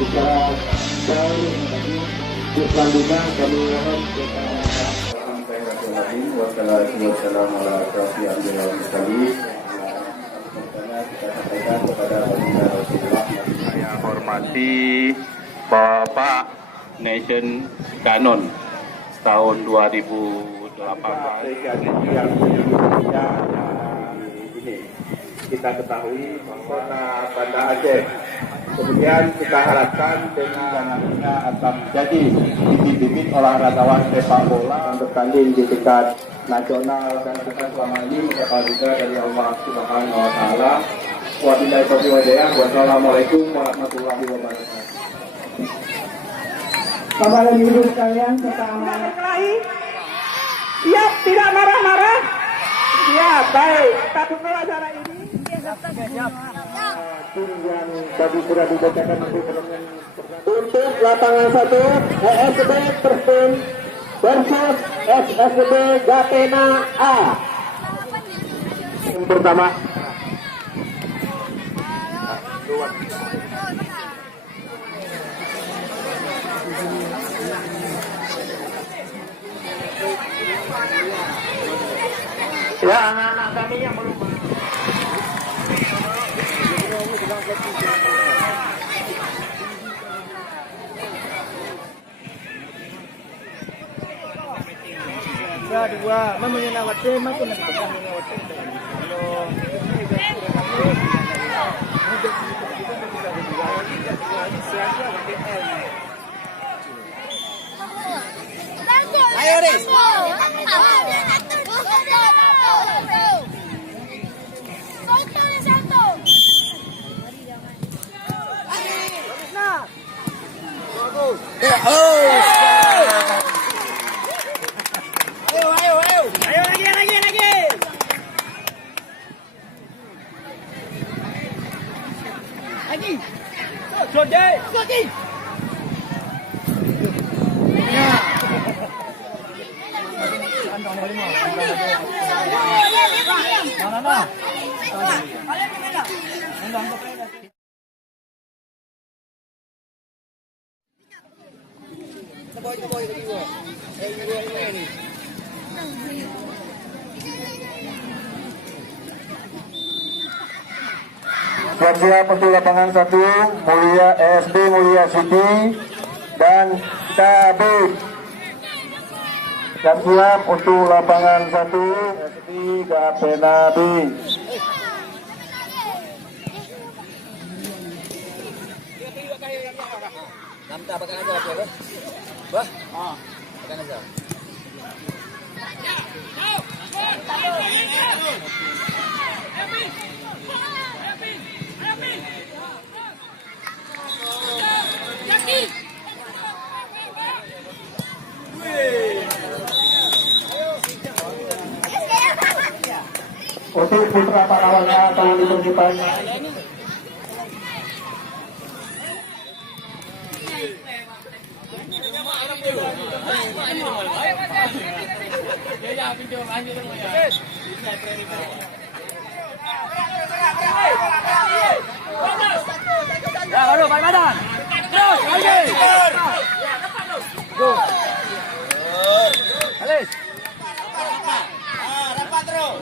secara jauh di selanjutnya kami mohon kita saya hormati Bapak Nation Danon tahun 2018 kita ketahui kota Banda Aceh. Kemudian kita harapkan dengan akan menjadi bibit-bibit olahragawan sepak bola bertanding di tingkat nasional dan kita selama ini mendapat juga dari Allah Subhanahu wa taala. Wabillahi taufiq wal hidayah. Wassalamualaikum warahmatullahi wabarakatuh. Bapak dan Ibu sekalian, pertama berkelahi. Siap, tidak marah-marah. Siap, baik. Kita tunggu acara ini. Tim yang tadi sudah dibacakan untuk lapangan 1 ESB Persib versus SSB Gatena A. yang pertama Ya, anak-anak kami yang belum dua memang nawat tema pun nanti kita nawat ayo Riz. Siap-siap untuk lapangan 1 Mulia ESB Mulia City dan Tabib. Siap-siap untuk lapangan 1 ESB Gatena B. Untuk putra pahlawannya tolong ditunjukkan. Ya, baru Pak Madan. Terus lagi. Go. Alis. Rapat terus.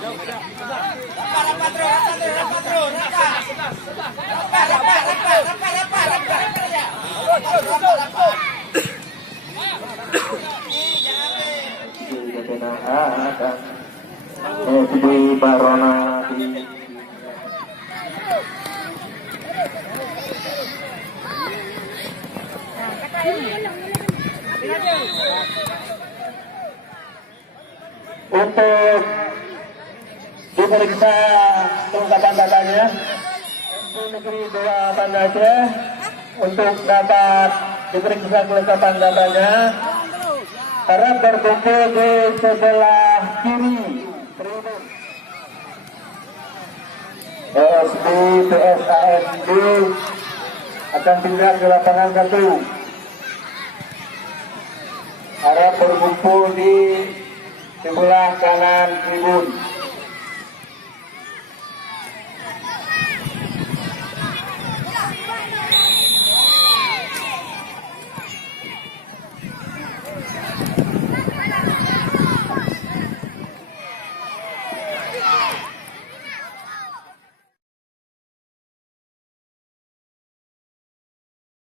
Rapat terus. Di Barona di untuk diperiksa kelengkapan datanya Negeri 2 Banda Aceh untuk dapat diperiksa kelengkapan datanya harap berkumpul di sebelah kiri tribun ESB PSANB akan tinggal di lapangan 1. Harap berkumpul di sebelah kanan tribun.